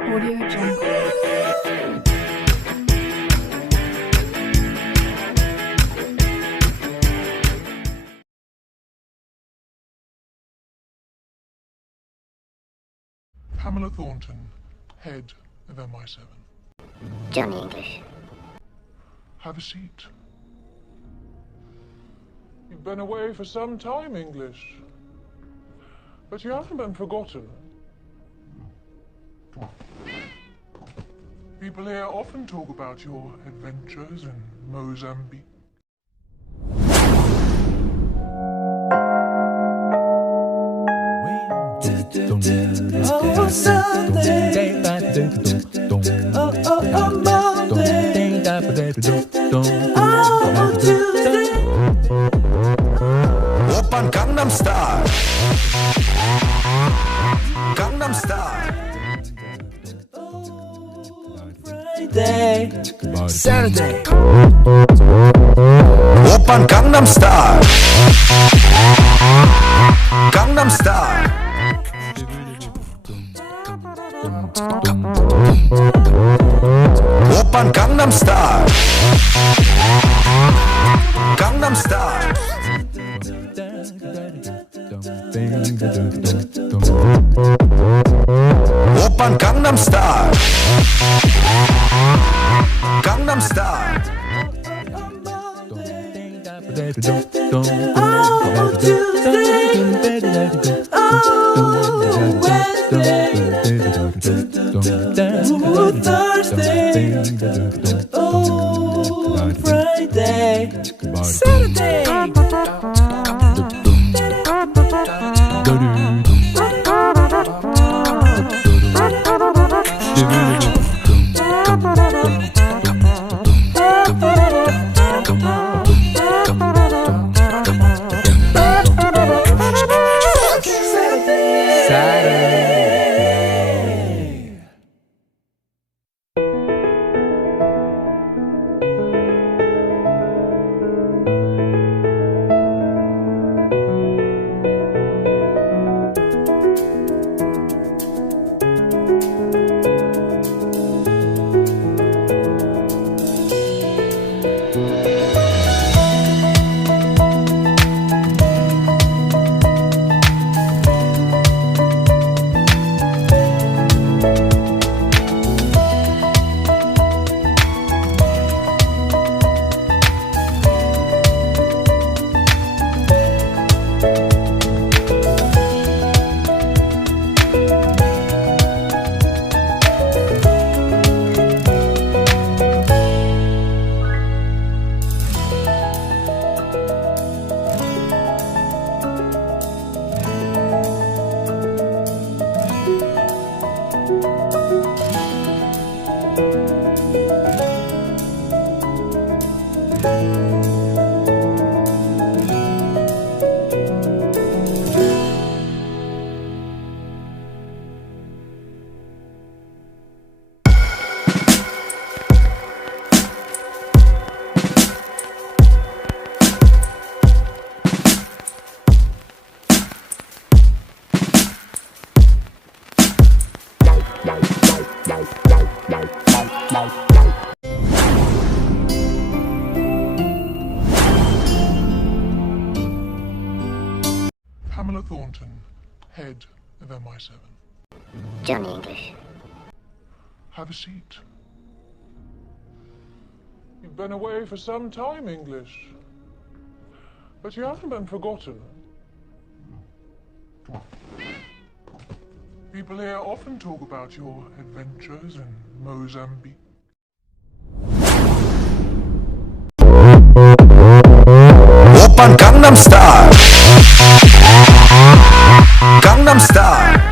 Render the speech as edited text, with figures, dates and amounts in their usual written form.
Audio Jungle. Pamela Thornton, head of MI7. Johnny English. Have a seat. You've been away for some time, English. But you haven't been forgotten. Come on. People here often talk about your adventures in Mozambique. Oh, Sunday. Oh, Monday. Oh, Tuesday. Oppan Gangnam Style. Gangnam Style. Friday. Saturday. Oppan Gangnam Style. Gangnam Style. Oppan Gangnam Style. Gangnam Style. Oppan Gangnam Style. Gangnam Style. Oh, Tuesday. Oh, Wednesday. Ooh, Thursday. Oh, Friday. Saturday. Pamela Thornton, head of MI7. Johnny English. Have a seat. You've been away for some time, English. But you haven't been forgotten. Come on. People here often talk about your adventures in Mozambique. Oppan Gangnam Style. Gangnam Style.